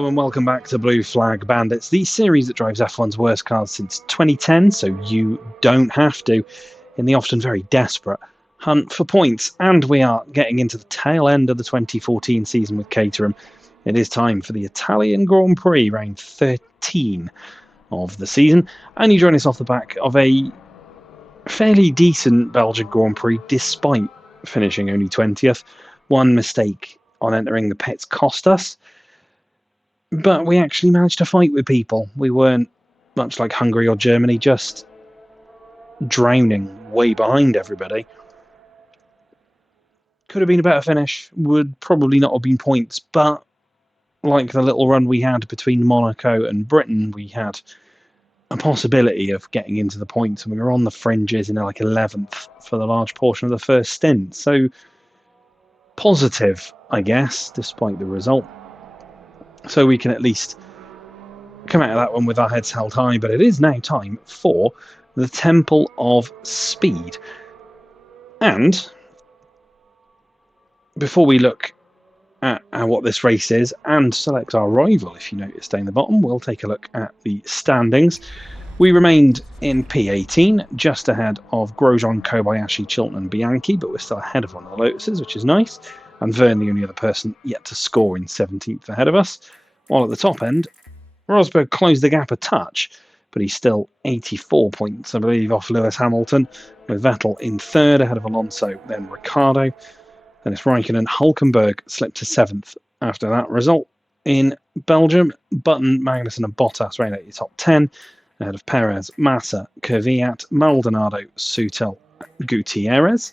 Hello and welcome back to Blue Flag Bandits, the series that drives F1's worst cars since 2010, so you don't have to, in the often very desperate hunt for points. And we are getting into the tail end of the 2014 season with Caterham. It is time for the Italian Grand Prix, round 13 of the season, and you join us off the back of a fairly decent Belgian Grand Prix, despite finishing only 20th. One mistake on entering the pits cost us, but we actually managed to fight with people. We weren't, much like Hungary or Germany, just drowning way behind everybody. Could have been a better finish, would probably not have been points, but like the little run we had between Monaco and Britain, we had a possibility of getting into the points, and we were on the fringes in like 11th for the large portion of the first stint. So positive, I guess, despite the result. So we can at least come out of that one with our heads held high. But it is now time for the Temple of Speed. And before we look at what this race is and select our rival, if you notice down the bottom, we'll take a look at the standings. We remained in P18, just ahead of Grosjean, Kobayashi, Chilton and Bianchi, but we're still ahead of one of the Lotuses, which is nice. And Verne, the only other person yet to score, in 17th ahead of us. While at the top end, Rosberg closed the gap a touch, but he's still 84 points, I believe, off Lewis Hamilton, with Vettel in third, ahead of Alonso, then Ricciardo. Then it's Raikkonen. Hulkenberg slipped to 7th after that result. In Belgium, Button, Magnussen and Bottas round out your top 10, ahead of Perez, Massa, Kvyat, Maldonado, Sutil, Gutierrez.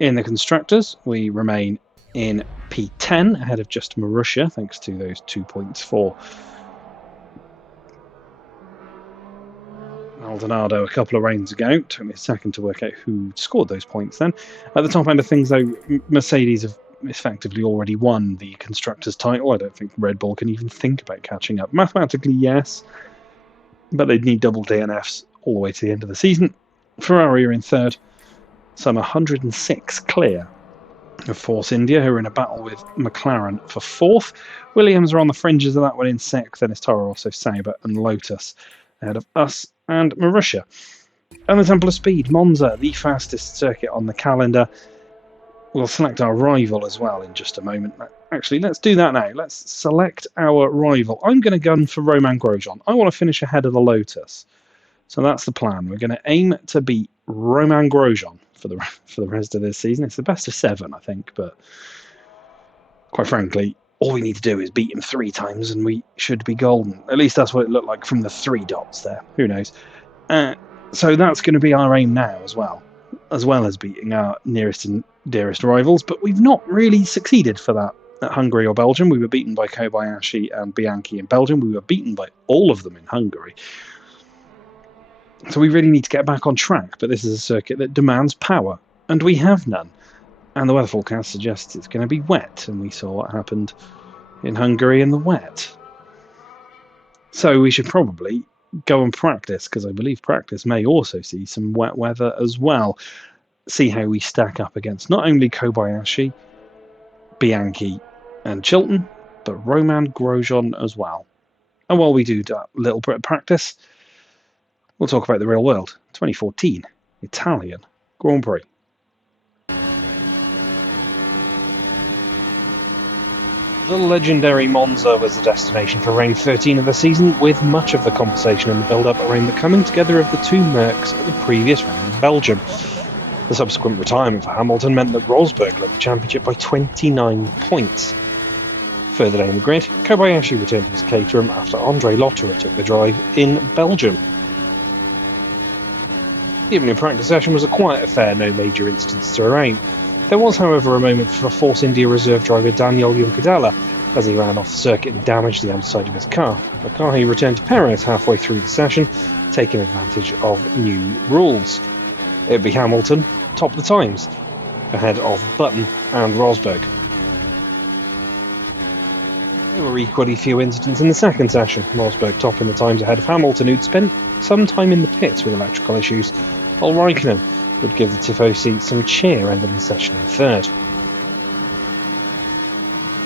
In the Constructors, we remain in P10, ahead of just Marussia, thanks to those 2 points for Maldonado a couple of rounds ago. Took me a second to work out who scored those points then. At the top end of things, though, Mercedes have effectively already won the Constructors' title. I don't think Red Bull can even think about catching up. Mathematically, yes, but they'd need double DNFs all the way to the end of the season. Ferrari are in third, some 106 clear of Force India, who are in a battle with McLaren for fourth. Williams are on the fringes of that one in sixth, then it's Toro Rosso, Sauber and Lotus ahead of us and Marussia. And the Temple of Speed, Monza, the fastest circuit on the calendar. We'll select our rival as well in just a moment. Actually, let's do that now. Let's select our rival. I'm going to gun for Romain Grosjean. I want to finish ahead of the Lotus. So that's the plan. We're going to aim to beat Romain Grosjean for the rest of this season. It's the best of 7, I think, but quite frankly, all we need to do is beat him 3 times and we should be golden. At least that's what it looked like from the 3 dots there. Who knows? So that's going to be our aim now as well as beating our nearest and dearest rivals. But we've not really succeeded for that at Hungary or Belgium. We were beaten by Kobayashi and Bianchi in Belgium. We were beaten by all of them in Hungary. So we really need to get back on track, but this is a circuit that demands power, and we have none. And the weather forecast suggests it's going to be wet, and we saw what happened in Hungary in the wet. So we should probably go and practice, because I believe practice may also see some wet weather as well. See how we stack up against not only Kobayashi, Bianchi and Chilton, but Romain Grosjean as well. And while we do that little bit of practice, we'll talk about the real world, 2014 Italian Grand Prix. The legendary Monza was the destination for round 13 of the season, with much of the conversation and the build-up around the coming together of the 2 Mercs at the previous round in Belgium. The subsequent retirement for Hamilton meant that Rosberg led the championship by 29 points. Further down the grid, Kobayashi returned to his Caterham after Andre Lotterer took the drive in Belgium. The evening practice session was a quiet affair, no major incidents to arraign. There was, however, a moment for Force India reserve driver Daniel Juncadella as he ran off the circuit and damaged the underside of his car. The car he returned to Perez halfway through the session, taking advantage of new rules. It would be Hamilton, top the times, ahead of Button and Rosberg. There were equally few incidents in the second session, Rosberg topping the times ahead of Hamilton, who'd spent some time in the pits with electrical issues, while Raikkonen would give the Tifosi some cheer ending the session in third.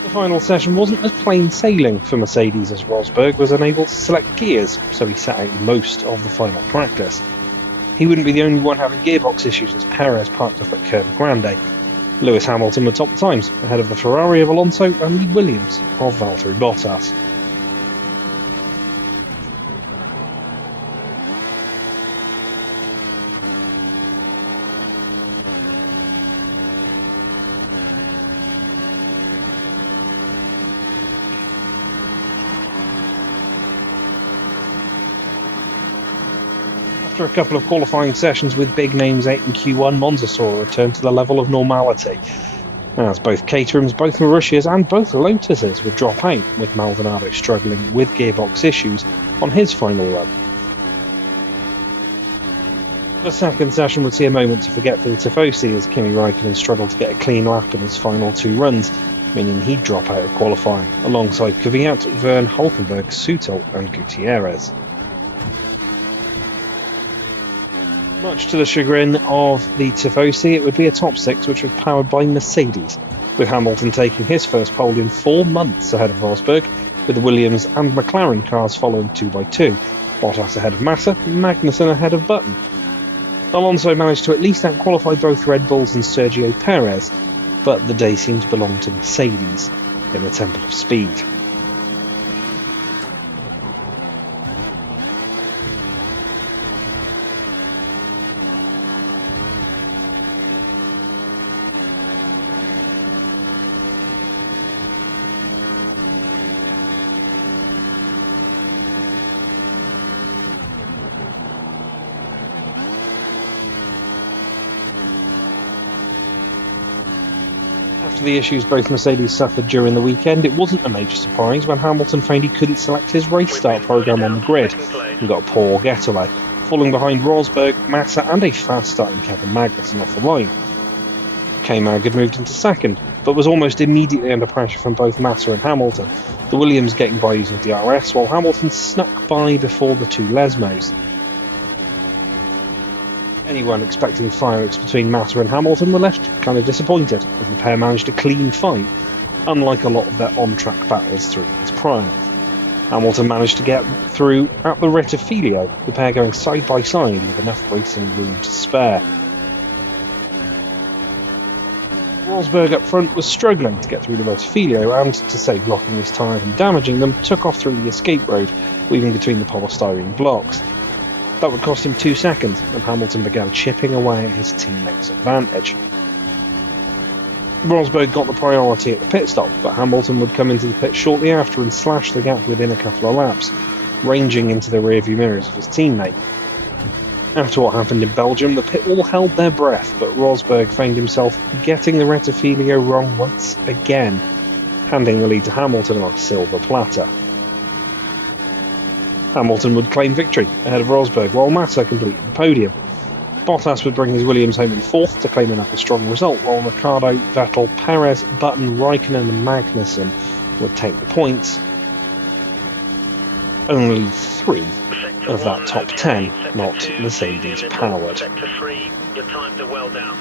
The final session wasn't as plain sailing for Mercedes as Rosberg was unable to select gears, so he sat out most of the final practice. He wouldn't be the only one having gearbox issues as Perez parked up at Curva Grande. Lewis Hamilton would top the times, ahead of the Ferrari of Alonso and the Williams of Valtteri Bottas. After a couple of qualifying sessions with big names out in Q1, Monza saw a return to the level of normality, as both Caterhams, both Marussias and both Lotuses would drop out, with Maldonado struggling with gearbox issues on his final run. The second session would see a moment to forget for the Tifosi as Kimi Raikkonen struggled to get a clean lap in his final two runs, meaning he'd drop out of qualifying, alongside Kvyat, Verne, Hulkenberg, Sutil and Gutierrez. Much to the chagrin of the Tifosi, it would be a top six which was powered by Mercedes, with Hamilton taking his first pole in 4 months ahead of Rosberg, with the Williams and McLaren cars following 2 by 2, Bottas ahead of Massa, Magnussen ahead of Button. Alonso managed to at least out-qualify both Red Bulls and Sergio Perez, but the day seemed to belong to Mercedes in the Temple of Speed. After the issues both Mercedes suffered during the weekend, it wasn't a major surprise when Hamilton found he couldn't select his race start programme on the grid and got a poor getaway, falling behind Rosberg, Massa and a fast-starting Kevin Magnussen off the line. K-Mag had moved into second, but was almost immediately under pressure from both Massa and Hamilton, the Williams getting by using DRS while Hamilton snuck by before the two Lesmos. Anyone expecting fireworks between Massa and Hamilton were left kind of disappointed, as the pair managed a clean fight, unlike a lot of their on-track battles 3 years prior. Hamilton managed to get through at the Rettifilio, the pair going side by side with enough racing room to spare. Rosberg up front was struggling to get through the Rettifilio and, to save blocking his tyre and damaging them, took off through the escape road, weaving between the polystyrene blocks. That would cost him 2 seconds, and Hamilton began chipping away at his teammates' advantage. Rosberg got the priority at the pit stop, but Hamilton would come into the pit shortly after and slash the gap within a couple of laps, ranging into the rearview mirrors of his teammate. After what happened in Belgium, the pit all held their breath, but Rosberg found himself getting the Rettifilio wrong once again, handing the lead to Hamilton on a silver platter. Hamilton would claim victory ahead of Rosberg, while Massa completed the podium. Bottas would bring his Williams home in 4th to claim another strong result, while Ricciardo, Vettel, Perez, Button, Raikkonen and Magnussen would take the points. Only 3 of that top 10 not Mercedes powered. Sector 3, your times are well down.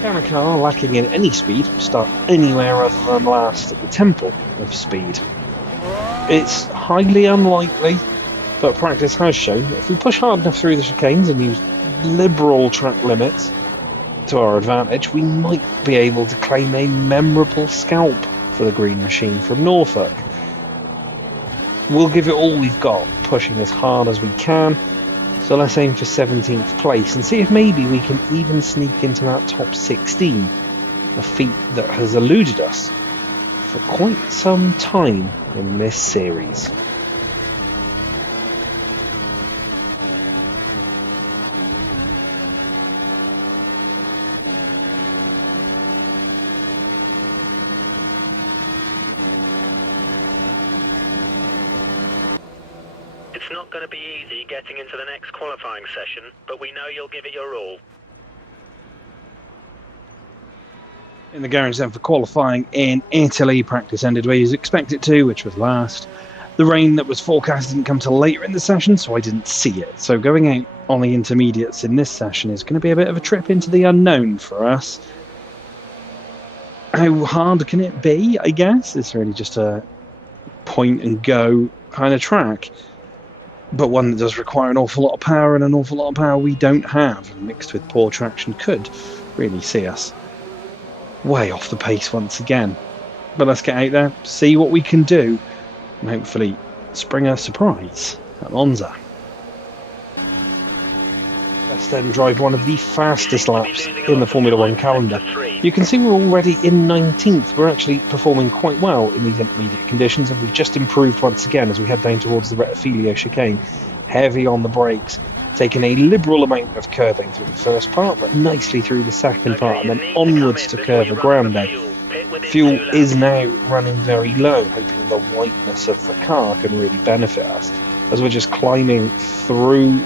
Can a car lacking in any speed start anywhere other than last at the Temple of Speed? It's highly unlikely, but practice has shown that if we push hard enough through the chicanes and use liberal track limits to our advantage, we might be able to claim a memorable scalp for the Green Machine from Norfolk. We'll give it all we've got, pushing as hard as we can. So let's aim for 17th place and see if maybe we can even sneak into that top 16, a feat that has eluded us for quite some time in this series. It's not going to be easy getting into the next qualifying session, but we know you'll give it your all. In the garage then for qualifying in Italy, practice ended where you'd expect it to, which was last. The rain that was forecast didn't come till later in the session, so I didn't see it. So going out on the intermediates in this session is going to be a bit of a trip into the unknown for us. How hard can it be, I guess? It's really just a point and go kind of track, but one that does require an awful lot of power, and an awful lot of power we don't have, and mixed with poor traction could really see us way off the pace once again. But let's get out there, see what we can do, and hopefully spring a surprise at Monza. Let's then drive one of the fastest laps in the Formula 1 calendar. You can see we're already in 19th. We're actually performing quite well in these intermediate conditions, and we've just improved once again as we head down towards the Rettifilio chicane. Heavy on the brakes, taking a liberal amount of curbing through the first part, but nicely through the second part, and then onwards to Curva Grande. Fuel is now running very low, hoping the lightness of the car can really benefit us, as we're just climbing through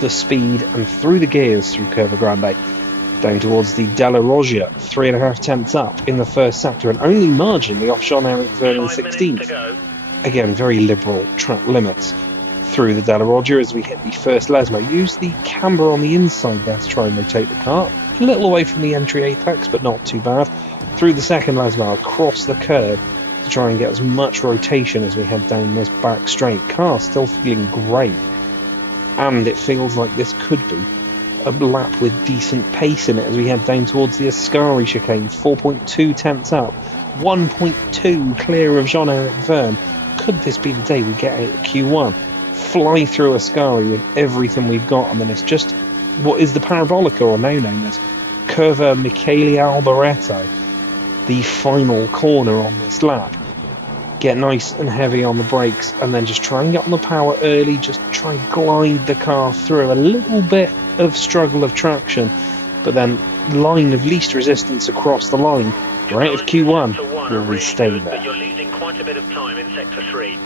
the speed and through the gears through Curva Grande, down towards the Della Roggia, 3.5 tenths up in the first sector, and only marginally off Jean-Eric Verne in 16th. Again, very liberal track limits through the Della Roggia as we hit the first Lesmo. Use the camber on the inside there to try and rotate the car. A little away from the entry apex, but not too bad. Through the second Lesmo, across the curb to try and get as much rotation as we head down this back straight. Car still feeling great, and it feels like this could be a lap with decent pace in it as we head down towards the Ascari chicane, 4.2 tenths up, 1.2 clear of Jean-Eric Verne. Could this be the day we get out of Q1? Fly through Ascari with everything we've got, and then it's just what is the Parabolica, or now known as Curva Michele Alboreto, the final corner on this lap. Get nice and heavy on the brakes, and then just try and get on the power early, just try and glide the car through. A little bit of struggle of traction, but then line of least resistance across the line. Right of Q1, will we stay there? But you're losing quite a bit of time in Sector 3.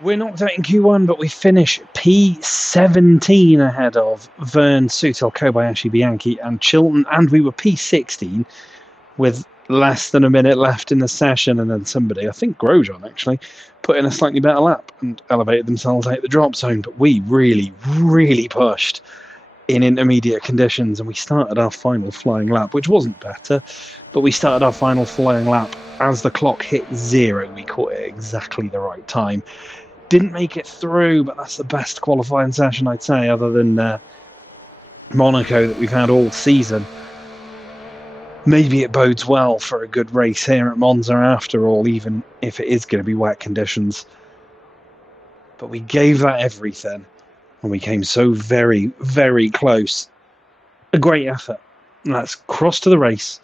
We're knocked out in Q1, but we finish P17 ahead of Verne, Sutil, Kobayashi, Bianchi and Chilton, and we were P16 with less than a minute left in the session, and then somebody, I think Grosjean actually, put in a slightly better lap and elevated themselves out the drop zone. But we really, really pushed in intermediate conditions, and we started our final flying lap, which wasn't better, but we started our final flying lap as the clock hit 0. We caught it exactly the right time. Didn't make it through, but that's the best qualifying session, I'd say, other than Monaco that we've had all season. Maybe it bodes well for a good race here at Monza after all, even if it is going to be wet conditions. But we gave that everything, and we came so very, very close. A great effort. Let's cross to the race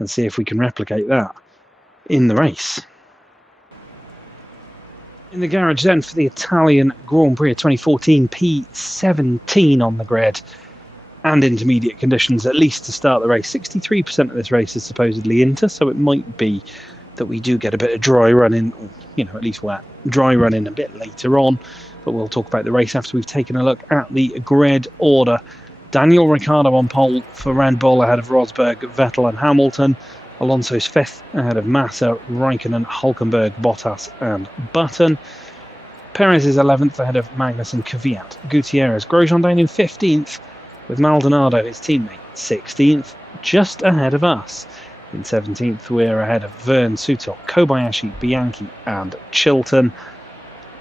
and see if we can replicate that in the race. In the garage then for the Italian Grand Prix 2014, P17 on the grid, and intermediate conditions at least to start the race. 63% of this race is supposedly Inter, so it might be that we do get a bit of dry running, or, at least wet dry running a bit later on, but we'll talk about the race after we've taken a look at the grid order. Daniel Ricciardo on pole for Red Bull ahead of Rosberg, Vettel and Hamilton. Alonso's 5th ahead of Massa, Raikkonen, Hulkenberg, Bottas and Button. Perez is 11th ahead of Magnussen, Kvyat, Gutierrez. Grosjean down in 15th with Maldonado, his teammate, 16th, just ahead of us. In 17th we're ahead of Verne, Sutil, Kobayashi, Bianchi and Chilton.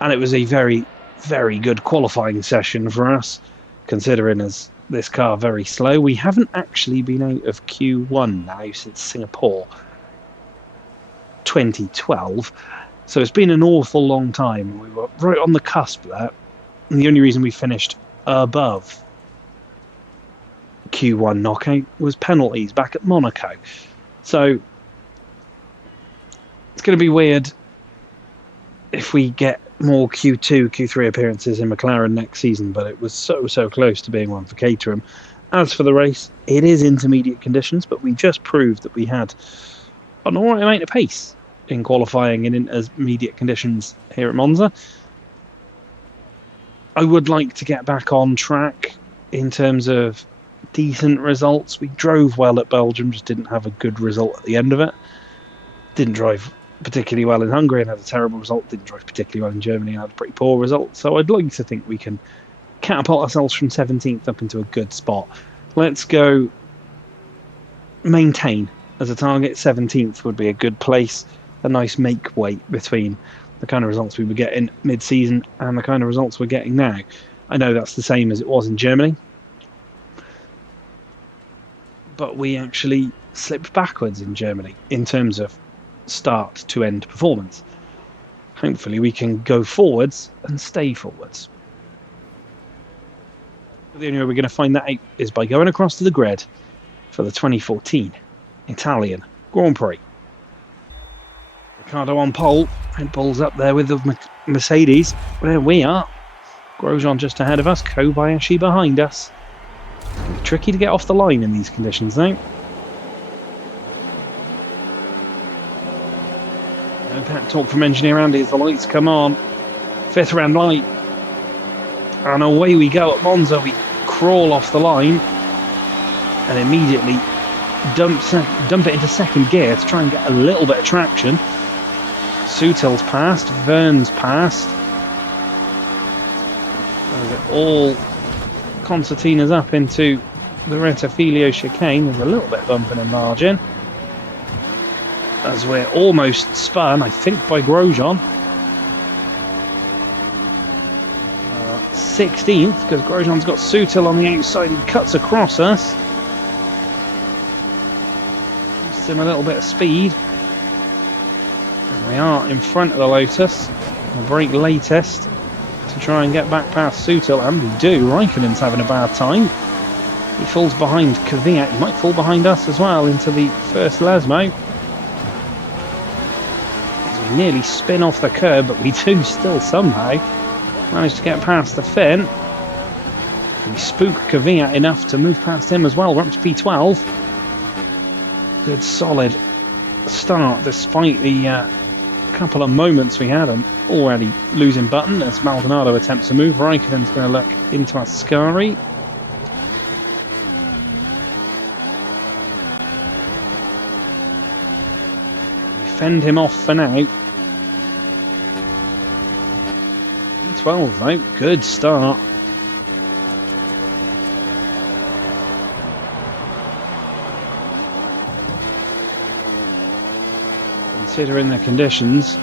And it was a very, very good qualifying session for us, considering as this car very slow. We haven't actually been out of Q1 now since Singapore 2012, so it's been an awful long time. We were right on the cusp there, and the only reason we finished above Q1 knockout was penalties back at Monaco. So it's going to be weird if we get more Q2, Q3 appearances in McLaren next season, but it was so close to being one for Caterham. As for the race, it is intermediate conditions, but we just proved that we had an alright amount of pace in qualifying in intermediate conditions here at Monza. I would like to get back on track in terms of decent results. We drove well at Belgium, just didn't have a good result at the end of it. Didn't drive particularly well in Hungary and had a terrible result. Didn't drive particularly well in Germany and had a pretty poor result. So I'd like to think we can catapult ourselves from 17th up into a good spot. Let's go maintain as a target. 17th would be a good place, a nice make weight between the kind of results we were getting mid-season and the kind of results we're getting now. I know that's the same as it was in Germany, but we actually slipped backwards in Germany in terms of start to end performance. Hopefully we can go forwards and stay forwards. The only way we're going to find that out is by going across to the grid for the 2014 Italian Grand Prix. Ricciardo on pole, Red Bull's up there with the Mercedes. There we are. Grosjean just ahead of us, Kobayashi behind us. It's going to be tricky to get off the line in these conditions though. No pep talk from Engineer Andy as the lights come on. 5th round light. And away we go at Monza. We crawl off the line and immediately dump it into second gear to try and get a little bit of traction. Sutil's passed, Verne's passed. All concertinas up into the Rettifilio chicane. There's a little bit of bumping in margin as we're almost spun, I think, by Grosjean. 16th, because Grosjean's got Sutil on the outside. He cuts across us. Gives him a little bit of speed. And we are in front of the Lotus. We'll brake latest to try and get back past Sutil, and we do. Raikkonen's having a bad time. He falls behind Kvyat. He might fall behind us as well into the first Lesmo. We nearly spin off the curb, but we do still somehow manage to get past the Finn. We spook Kvyat enough to move past him as well. We're up to P12. Good solid start despite the couple of moments we had, and already losing button as Maldonado attempts to move. Raikkonen's going to look into Ascari. We fend him off for now. P12 though, good start. Considering the conditions.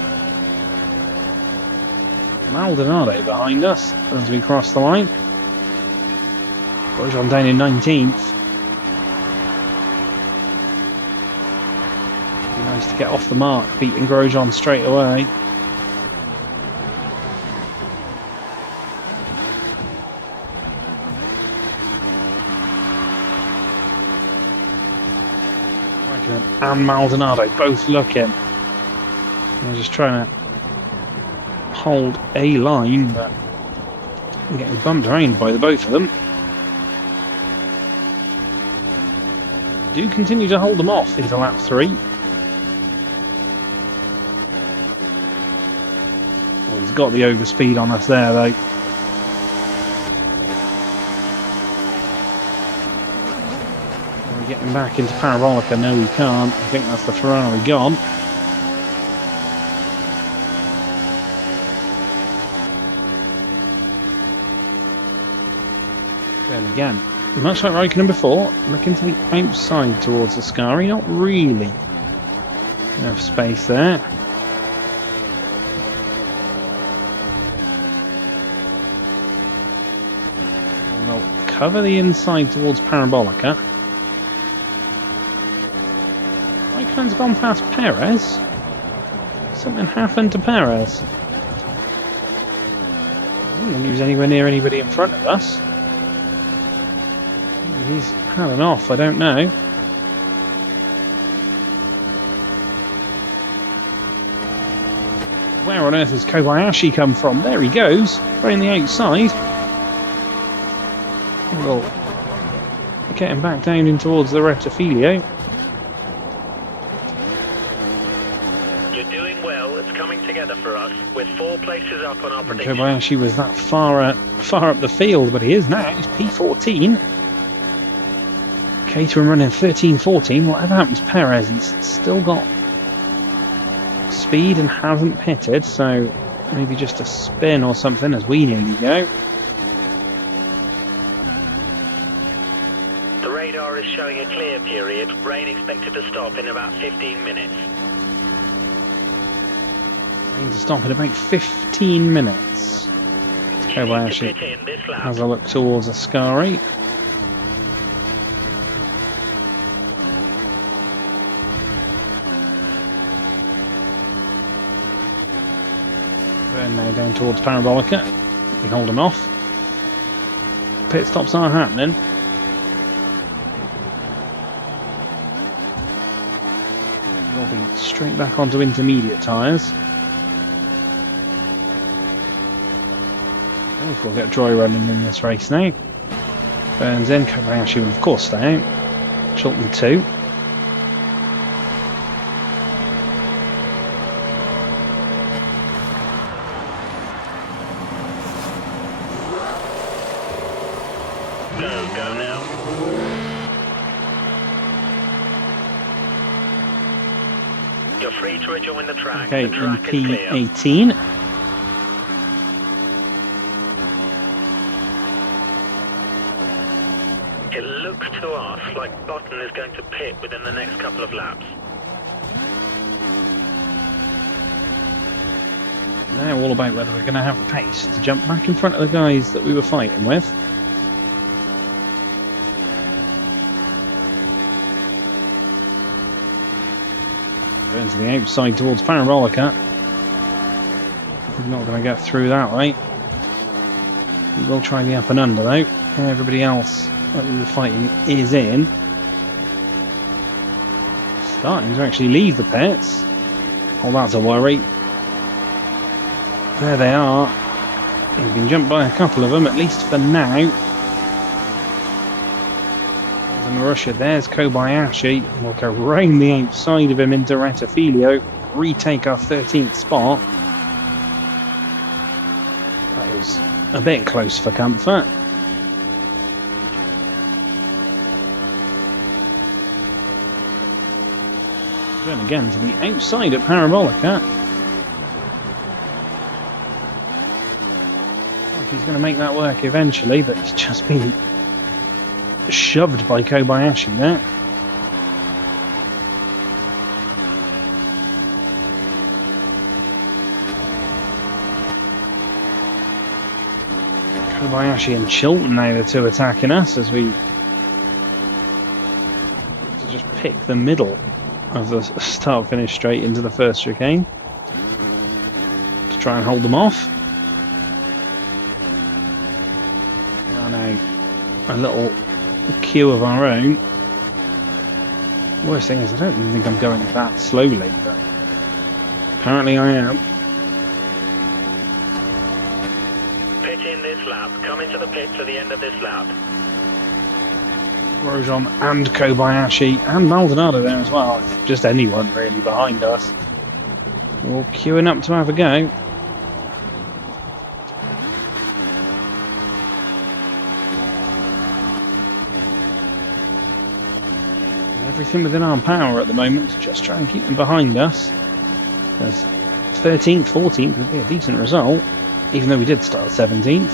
Maldonado behind us as we cross the line. Grosjean down in 19th. Be nice to get off the mark, beating Grosjean straight away. And Maldonado both looking. I'm just trying to hold a line, but I'm getting bumped around by the both of them. Do continue to hold them off into lap 3. Well, he's got the overspeed on us there though. Are we getting back into Parabolica? No, we can't. I think that's the Ferrari gone. Well, again, much like Raikkonen before, looking to the outside towards Ascari. Not really enough space there. And we'll cover the inside towards Parabolica. Raikkonen's gone past Perez. Something happened to Perez. I don't think he was anywhere near anybody in front of us. He's had an off, I don't know. Where on earth has Kobayashi come from? There he goes, right on the outside. We'll get him back down in towards the Rettifilio. You're doing us with 4 places up on our prediction. Kobayashi was that far up the field, but he is now. He's P14. Caterham running 13-14. Whatever happens to Perez, he's still got speed and hasn't pitted, so maybe just a spin or something as we nearly go. The radar is showing a clear period. Rain expected to stop in about 15 minutes. Rain to stop in about 15 minutes. Kobayashi has a look towards Ascari. And now down towards Parabolica. We hold him off. Pit stops are happening. We'll be straight back onto intermediate tyres. If we'll get dry running in this race now. Burns in, Kobayashi will of course stay out. Chilton 2. Go now. You're free to rejoin the track. Okay, The track in is clear. P18. It looks to us like Button is going to pit within the next couple of laps. Now all about whether we're going to have the pace to jump back in front of the guys that we were fighting with. Going to the outside towards Parabolica. We're not going to get through that way. We will try the up and under though. Everybody else that we were fighting is in. Starting to actually leave the pits. Oh, that's a worry. There they are. We've been jumped by a couple of them, at least for now. There's Marussia, there's Kobayashi. We'll go round the outside of him into Rettifilio. Retake our 13th spot. That was a bit close for comfort. Then again to the outside at Parabolica. He's going to make that work eventually, but he's just been shoved by Kobayashi there. Kobayashi and Chilton now the two attacking us as we to just pick the middle of the start-finish straight into the first chicane to try and hold them off. A little queue of our own. Worst thing is I don't even think I'm going that slowly, but apparently I am. Pit in this lap. Come into the pit for the end of this lap. Grosjean and Kobayashi and Maldonado there as well. Just anyone really behind us. We're all queuing up to have a go. Everything within our power at the moment to just try and keep them behind us. Because 13th, 14th would be a decent result, even though we did start 17th.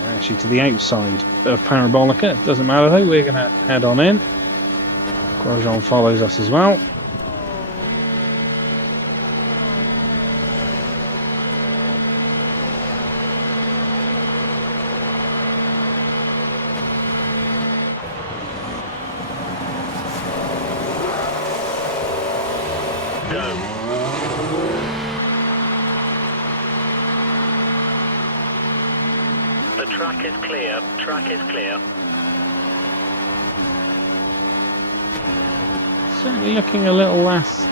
We're actually to the outside of Parabolica. It doesn't matter though, we're going to head on in. Grosjean follows us as well. The track is clear. Track is clear. Certainly looking a little less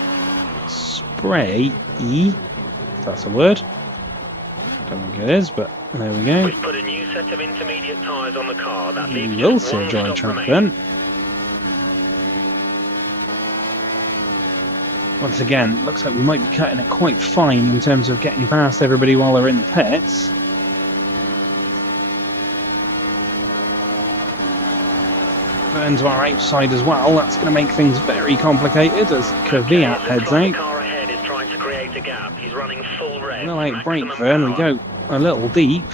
spray-y, if that's a word. Don't think it is, but there we go. We've put a new set of intermediate tyres on the car. That We leaves will just see a one dry stop track remaining. then. Once again, looks like we might be cutting it quite fine in terms of getting past everybody while they're in the pits. Burn to our outside as well. That's going to make things very complicated as Kvyat heads The out. car ahead is trying to create a gap. He's running full red. Well, out brake maximum Vern, we power. go a little deep.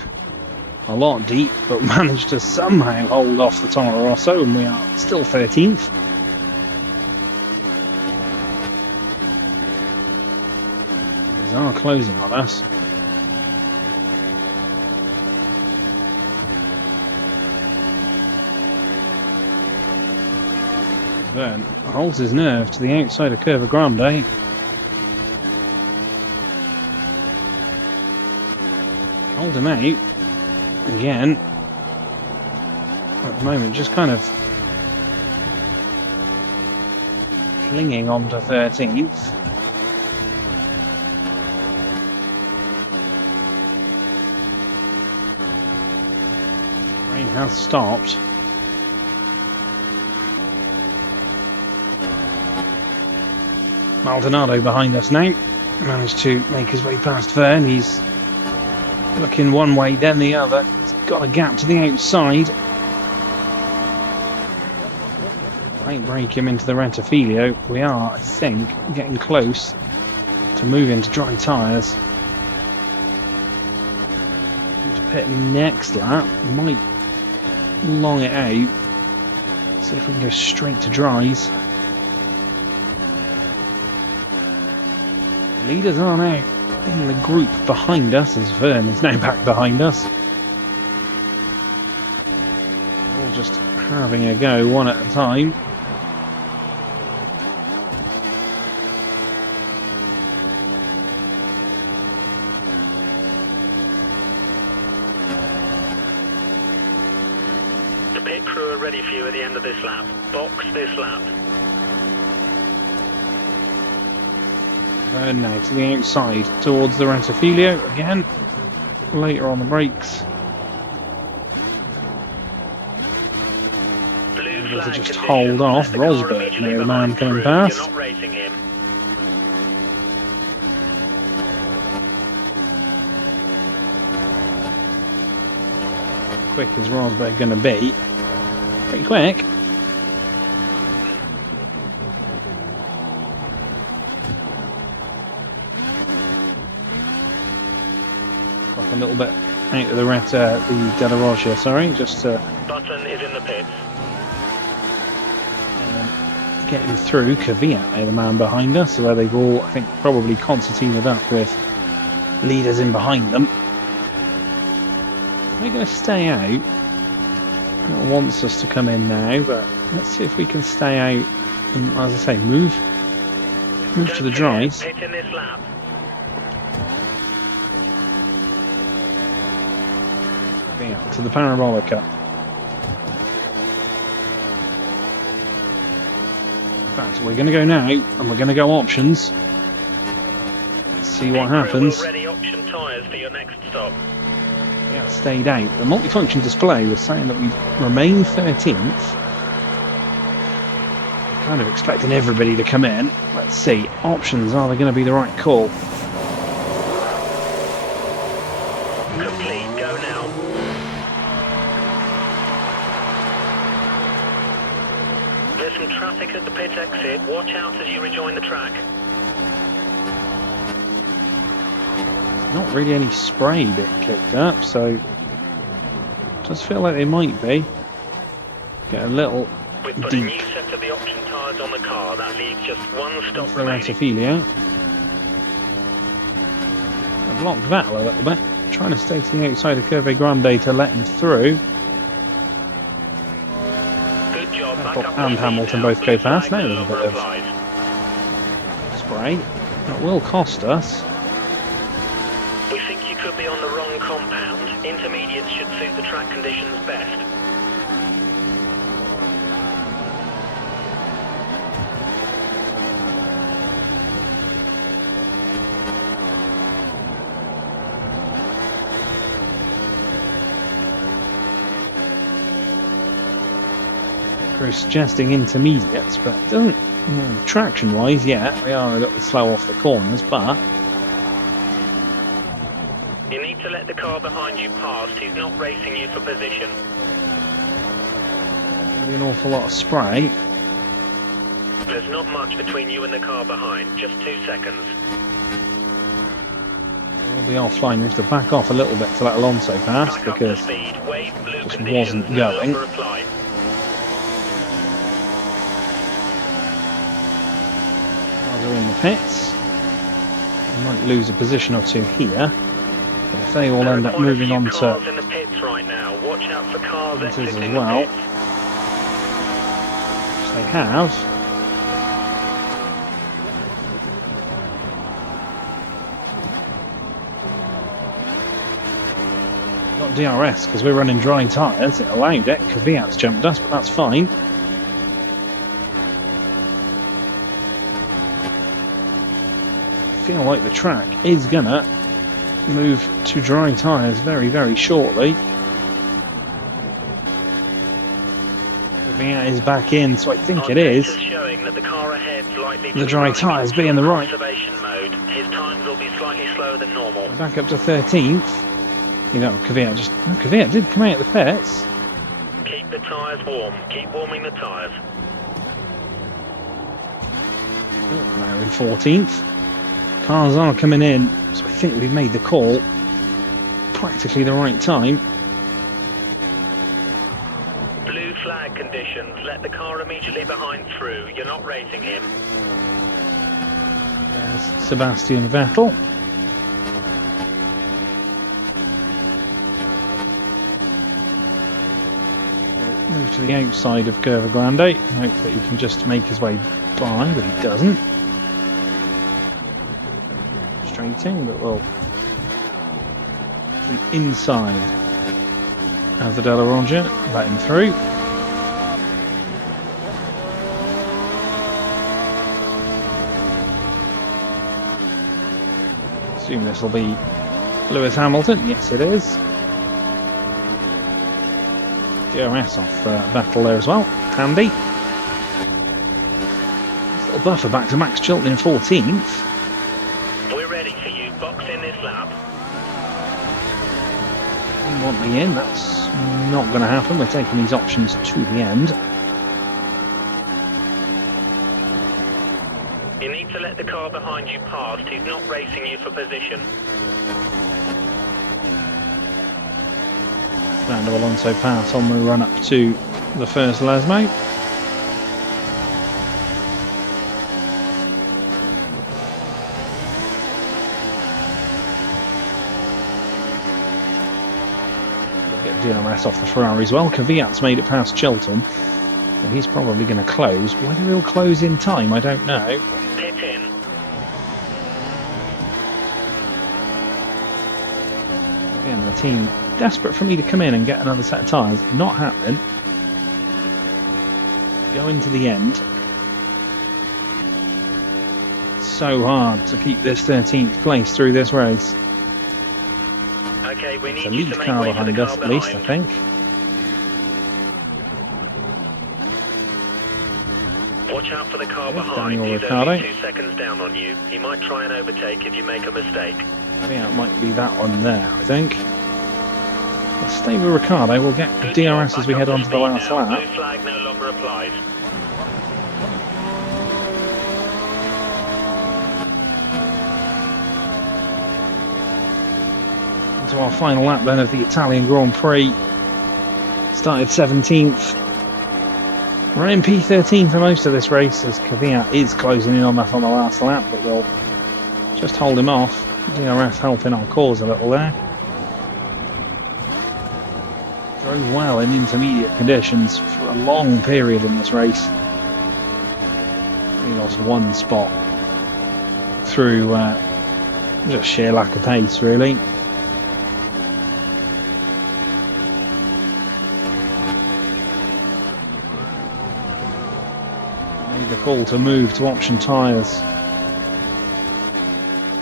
A lot deep, but managed to somehow hold off the Toro Rosso, and we are still 13th. They are closing on us. Vern holds his nerve to the outside of Curva Grande. Hold him out. Again. At the moment, just kind of clinging on to 13th. Rain has stopped. Maldonado behind us now. Managed to make his way past Vern. He's looking one way, then the other. He's got a gap to the outside. Might break him into the Rentafilio. We are, I think, getting close to moving to dry tyres. To pit next lap. Might long it out. See if we can go straight to dries. Leaders are now in the group behind us as Vern is now back behind us. All just having a go one at a time. The pit crew are ready for you at the end of this lap. Box this lap. Vern now to the outside towards the Rentafilio again. Later on the brakes. Blue Able to flag just condition. hold off. Let the car Rosberg immediately near the man behind coming through. past. You're not racing him. How quick is Rosberg going to be? Pretty quick. Off a little bit out of the Della Rocha, sorry, just to Button is in the pits. get him through. Kvyat, the man behind us, where they've all, I think, probably concertinaed up with leaders in behind them. We're going to stay out. It wants us to come in now, but let's see if we can stay out and, as I say, move to the dries. Pit in this lap. To the Parabolica. In fact, we're going to go now, and we're going to go options. Let's see what happens. Ready option tyres for your next stop. Yeah, stayed out. The multifunction display was saying that we remain 13th. We're kind of expecting everybody to come in. Let's see. Options, are they going to be the right call? Complete, go now. There's some traffic at the pit exit. Watch out as you rejoin the track. Not really any spray being kicked up, so it does feel like they might be. Get a little We've put a deep new set of the option tyres on the car. That leaves just one stop for the remaining. Rentafilio. I blocked that a little bit, trying to stay to the outside of Curve Grande to let him through. Good job. Back Vettel up and to Hamilton speed now. both go Blue past. flag Now there's a bit of applied. spray. That will cost us. We think you could be on the wrong compound. Intermediates should suit the track conditions best. We're suggesting intermediates, but it doesn't, traction-wise, yeah, we are a little slow off the corners, but You need to let the car behind you past. He's not racing you for position. an awful lot of spray. There's not much between you and the car behind. Just 2 seconds. We'll be offline. We have to back off a little bit to let Alonso pass Back up to because speed. Wave blue just conditions wasn't no going. longer apply. cars are in the pits. We might lose a position or two here. But if they all end up moving on to cars in the pits right now. Watch out for cars Bandits exiting as the well, pits. which they have. Got DRS because we're running dry tyres. It allowed it. Kvyat's jumped us, but that's fine. I feel like the track is gonna move to dry tyres very, very shortly. Kvyat is back in, so I think it is. Showing that the car ahead's likely to The be dry running tyres into being the right. conservation mode. His times will be slightly slower than normal. Back up to 13th. You know, Kvyat did come out of the pits. Keep the tyres warm. Keep warming the tyres. Now in 14th. Cars are coming in, so I think we've made the call. Practically the right time. Blue flag conditions. Let the car immediately behind through. You're not racing him. There's Sebastian Vettel. We'll move to the outside of Curva Grande. Hope that he can just make his way by, but he doesn't. Frustrating, but we'll keep inside of the Della Roger, let him through. Assume this will be Lewis Hamilton. Yes, it is. DRS off Vettel there as well. Handy. Nice little buffer back to Max Chilton in 14th. We're ready for you. Box in this lap. Didn't want me in. That's not going to happen. We're taking these options to the end. You need to let the car behind you past. He's not racing you for position. Fernando Alonso pass on the run up to the first Lesmo. We'll get DRS off the Ferrari as well. Kvyat's made it past Chilton, so he's probably going to close. Whether he'll close in time, I don't know. Pit in. Again, the team desperate for me to come in and get another set of tyres. Not happening. Going to the end. So hard to keep this 13th place through this race. Okay, we It's a need you lead to make car way for the behind car us at least, I behind. think. Watch out for the car There's behind. Daniel He's Ricciardo. only 2 seconds down on you. He might try and overtake if you make a mistake. I think that might be that one there, I think. Let's stay with Ricciardo. We'll get Good DRS job, as we back head up on to to the speed last now. lap. Blue flag no longer applies. Into our final lap then of the Italian Grand Prix. Started 17th. We're in P13 for most of this race as Kvyat is closing in on that on the last lap, but we'll just hold him off. DRS helping our cause a little there. Drove well in intermediate conditions for a long period in this race. He lost one spot through just sheer lack of pace, really. Made the call to move to option tyres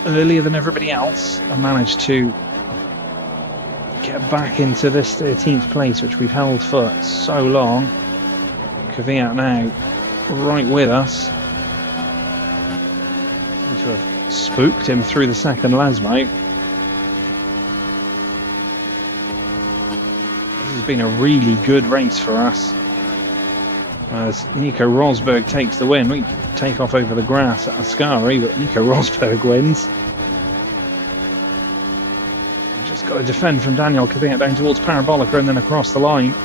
earlier than everybody else and managed to get back into this 13th place, which we've held for so long. Kvyat now right with us. Seem to have spooked him through the second Lesmo. This has been a really good race for us. As Nico Rosberg takes the win. We take off over the grass at Ascari, but Nico Rosberg wins. We've just got to defend from Daniel Kvyat down towards Parabolica and then across the line.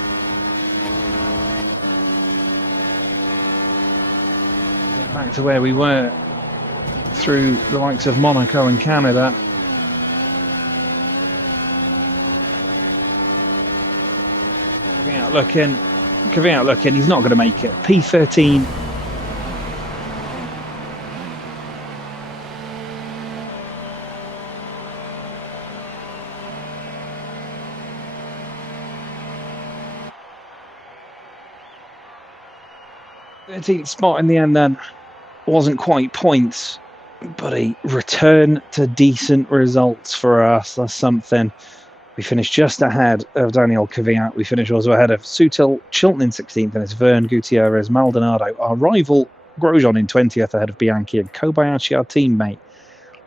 Get back to where we were through the likes of Monaco and Canada. Kvyat looking, he's not going to make it. P13. .13th spot in the end then. Wasn't quite points, but a return to decent results for us. That's something. We finished just ahead of Daniel Kvyat. We finished also ahead of Sutil, Chilton in 16th, and it's Verne, Gutierrez, Maldonado, our rival Grosjean in 20th, ahead of Bianchi, and Kobayashi, our teammate,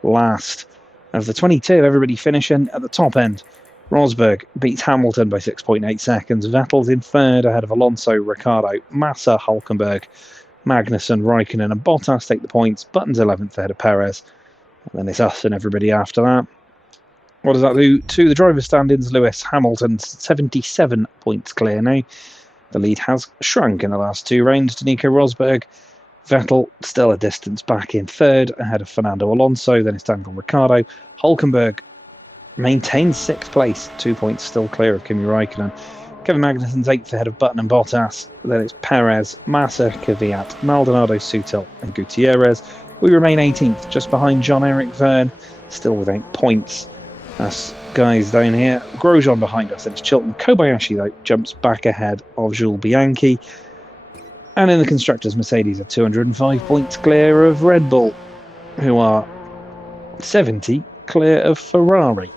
last. As the 22, everybody finishing at the top end. Rosberg beats Hamilton by 6.8 seconds. Vettel's in third, ahead of Alonso, Ricciardo, Massa, Hulkenberg, Magnussen, Raikkonen, and Bottas take the points. Button's 11th, ahead of Perez. And then it's us and everybody after that. What does that do to the driver's standings? Lewis Hamilton's 77 points clear now. The lead has shrunk in the last two rounds to Nico Rosberg. Vettel still a distance back in third, ahead of Fernando Alonso. Then it's Daniel Ricciardo. Hulkenberg maintains sixth place, 2 points still clear of Kimi Raikkonen. Kevin Magnussen's eighth, ahead of Button and Bottas. Then it's Perez, Massa, Kvyat, Maldonado, Sutil, and Gutierrez. We remain 18th, just behind John-Eric Verne, still with 8 points. Us guys down here. Grosjean behind us. It's Chilton. Kobayashi, though, jumps back ahead of Jules Bianchi. And in the Constructors, Mercedes are 205 points clear of Red Bull, who are 70 clear of Ferrari.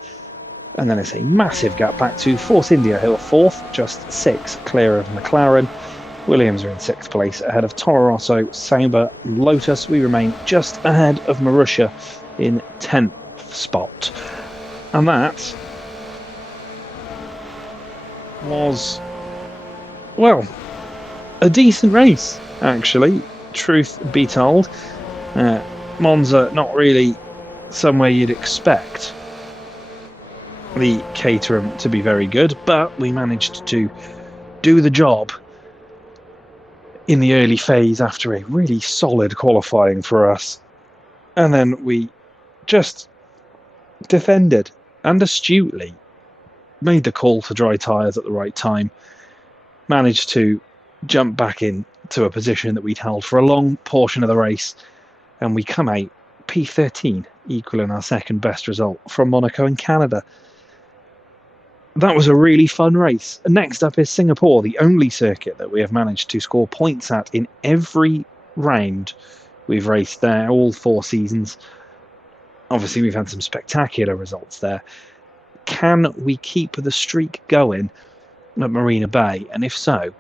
And then it's a massive gap back to Force India, who are fourth, just 6 clear of McLaren. Williams are in 6th place, ahead of Toro Rosso, Sauber, and Lotus. We remain just ahead of Marussia in 10th spot. And that was, well, a decent race, actually, truth be told. Monza, not really somewhere you'd expect the Caterham to be very good, but we managed to do the job in the early phase after a really solid qualifying for us. And then we just defended and astutely made the call to dry tyres at the right time, managed to jump back into a position that we'd held for a long portion of the race, and we come out P13, equaling our second best result from Monaco and Canada. That was a really fun race. Next up is Singapore, the only circuit that we have managed to score points at in every round we've raced there, all 4 seasons. Obviously, we've had some spectacular results there. Can we keep the streak going at Marina Bay? And if so,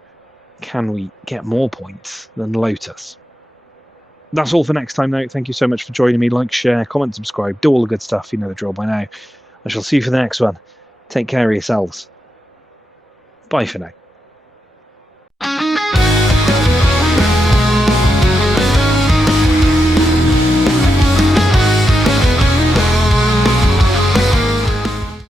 can we get more points than Lotus? That's all for next time, though. Thank you so much for joining me. Like, share, comment, subscribe, do all the good stuff. You know the drill by now. I shall see you for the next one. Take care of yourselves. Bye for now.